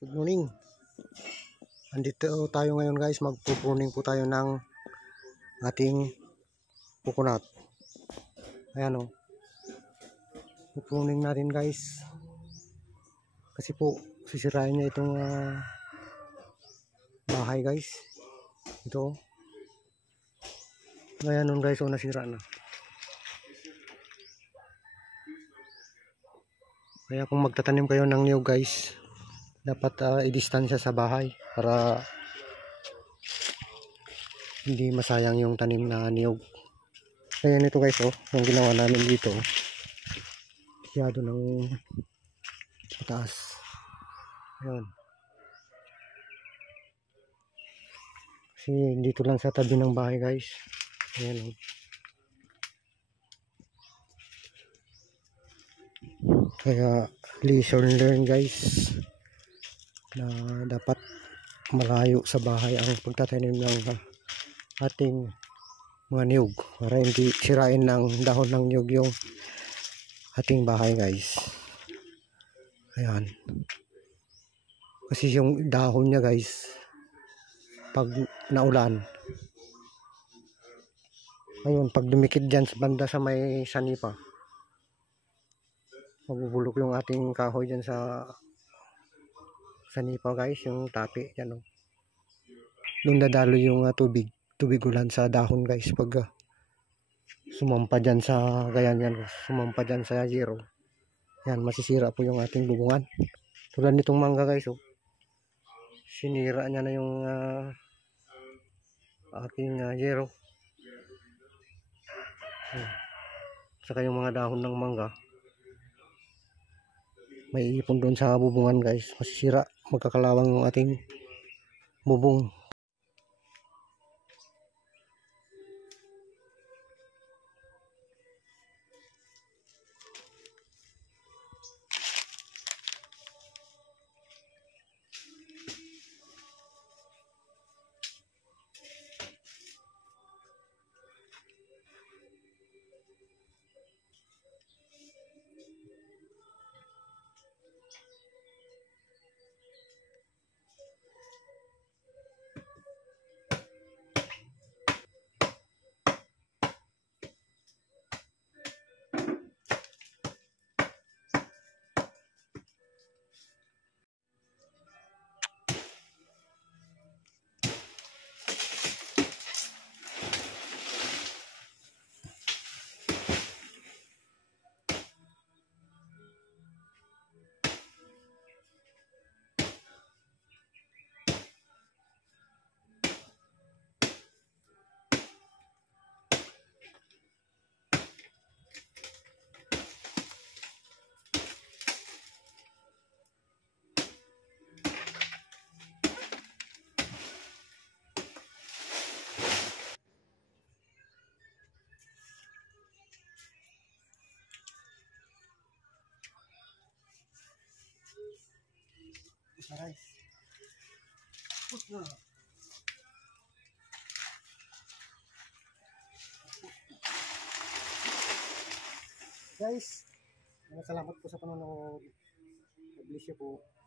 Good morning. Andito tayo ngayon guys, magpupuning po tayo ng ating coconut. Ayan o. Pupuning natin guys. Kasi po, sisirain niya itong bahay guys. Ito. Ayan o guys, nasira na. Kaya kung magtatanim kayo ng niyog guys, dapat i-distansya sa bahay para hindi masayang yung tanim na niyog. Ayan ito guys, yung ginawa namin dito. Masyado ng mataas. Ayan. Kasi dito lang sa tabi ng bahay guys. Ayan. Kaya lesson learn guys, na dapat malayo sa bahay ang pagtatanim ng ating mga niyog para hindi sirain ng dahon ng niyog yung ating bahay guys. Ayan. Kasi yung dahon niya guys, pag naulan, ayun, pag dumikit dyan sa banda sa may sanipa, mabubulok yung ating kahoy dyan sa sanipa guys, yung tapi dyan o. Doon dadalo yung tubig ulan sa dahon guys pag sumampa dyan sa ganyan, sumampa dyan sa zero. Yan, masisira po yung ating bubungan. Tulad nitong mangga guys, sinira niya na yung ating zero. Saka yung mga dahon ng mangga may ipon doon sa bubungan guys, masisira, magkakalawang yung ating bubong. Guys, salamat po sa panonood. God bless you po.